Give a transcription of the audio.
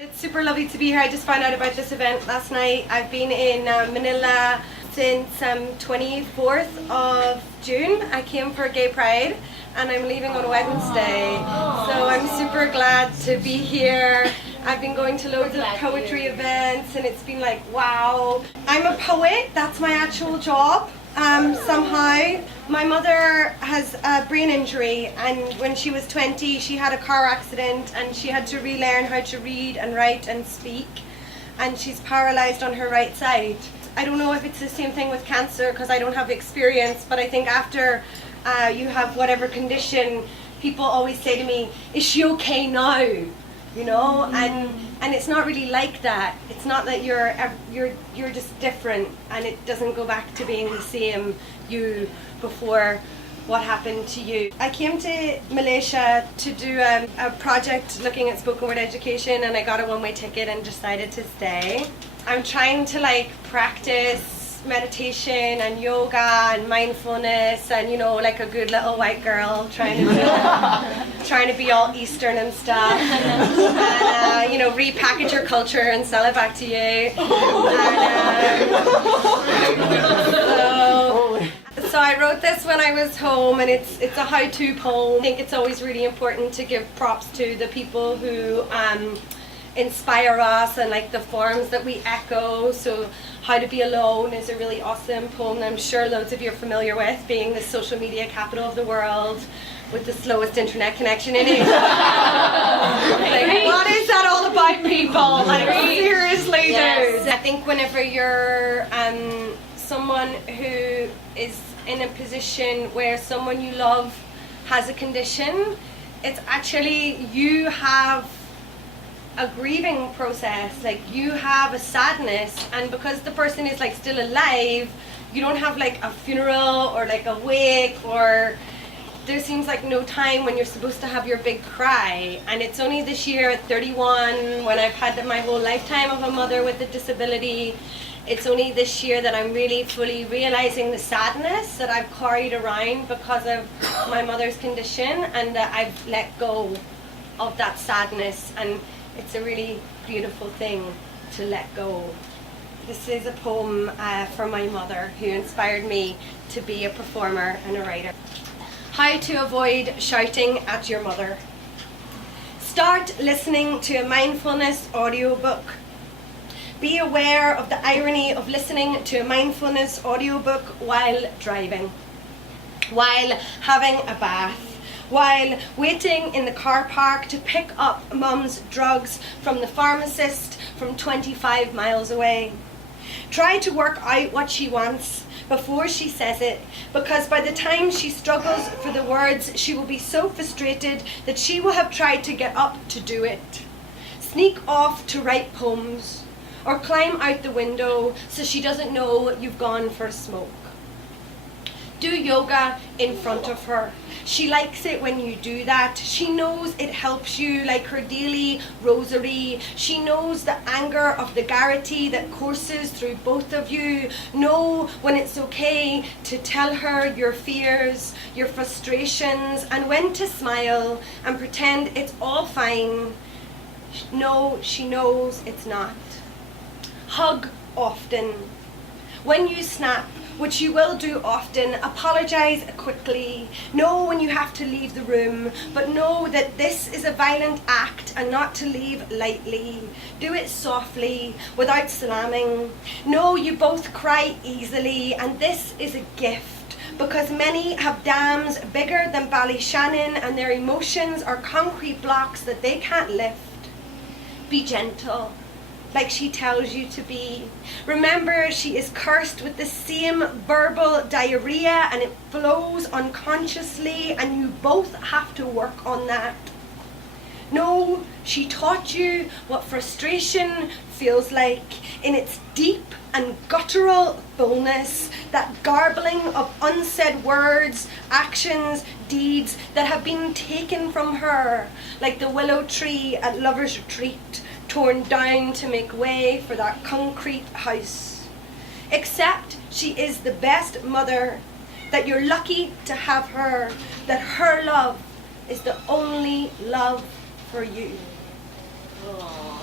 It's super lovely to be here. I just found out about this event last night. I've been in Manila since 24th of June. I came for Gay Pride and I'm leaving on Wednesday. So I'm super glad to be here. I've been going to loads of poetry events and it's been like, wow. I'm a poet, that's my actual job. Somehow. My mother has a brain injury, and when she was 20 she had a car accident and she had to relearn how to read and write and speak, and she's paralysed on her right side. I don't know if it's the same thing with cancer because I don't have experience, but I think after you have whatever condition, people always say to me, is she okay now? You know, and it's not really like that. It's not that you're just different, and it doesn't go back to being the same you before what happened to you. I came to Malaysia to do a project looking at spoken word education, and I got a one-way ticket and decided to stay. I'm trying to practice meditation and yoga and mindfulness and, you know, like a good little white girl trying to be all Eastern and stuff, and you know, repackage your culture and sell it back to you. So I wrote this when I was home, and it's a how-to poem. I think it's always really important to give props to the people who inspire us and like the forms that we echo. So How to Be Alone is a really awesome poem that I'm sure loads of you are familiar with, being the social media capital of the world with the slowest internet connection in it. Like, what is that all about, people? Like, seriously, yes. Dude. I think whenever you're someone who is in a position where someone you love has a condition, it's actually, you have a grieving process, like you have a sadness, and because the person is like still alive, you don't have like a funeral or like a wake, or there seems like no time when you're supposed to have your big cry. And it's only this year at 31, when I've had my whole lifetime of a mother with a disability, it's only this year that I'm really fully realizing the sadness that I've carried around because of my mother's condition, and that I've let go of that sadness, and it's a really beautiful thing to let go. This is a poem from my mother, who inspired me to be a performer and a writer. How to avoid shouting at your mother. Start listening to a mindfulness audiobook. Be aware of the irony of listening to a mindfulness audiobook while driving, while having a bath, while waiting in the car park to pick up mum's drugs from the pharmacist from 25 miles away. Try to work out what she wants before she says it, because by the time she struggles for the words, she will be so frustrated that she will have tried to get up to do it. Sneak off to write poems, or climb out the window so she doesn't know you've gone for a smoke. Do yoga in front of her. She likes it when you do that. She knows it helps you, like her daily rosary. She knows the anger of the garrity that courses through both of you. Know when it's okay to tell her your fears, your frustrations, and when to smile and pretend it's all fine. No, she knows it's not. Hug often. When you snap, which you will do often, apologize quickly. Know when you have to leave the room, but know that this is a violent act and not to leave lightly. Do it softly, without slamming. Know you both cry easily, and this is a gift, because many have dams bigger than Ballyshannon, and their emotions are concrete blocks that they can't lift. Be gentle, like she tells you to be. Remember, she is cursed with the same verbal diarrhea, and it flows unconsciously, and you both have to work on that. No, she taught you what frustration feels like in its deep and guttural fullness, that garbling of unsaid words, actions, deeds that have been taken from her, like the willow tree at Lover's Retreat, torn down to make way for that concrete house. Except she is the best mother, that you're lucky to have her, that her love is the only love for you. Aww.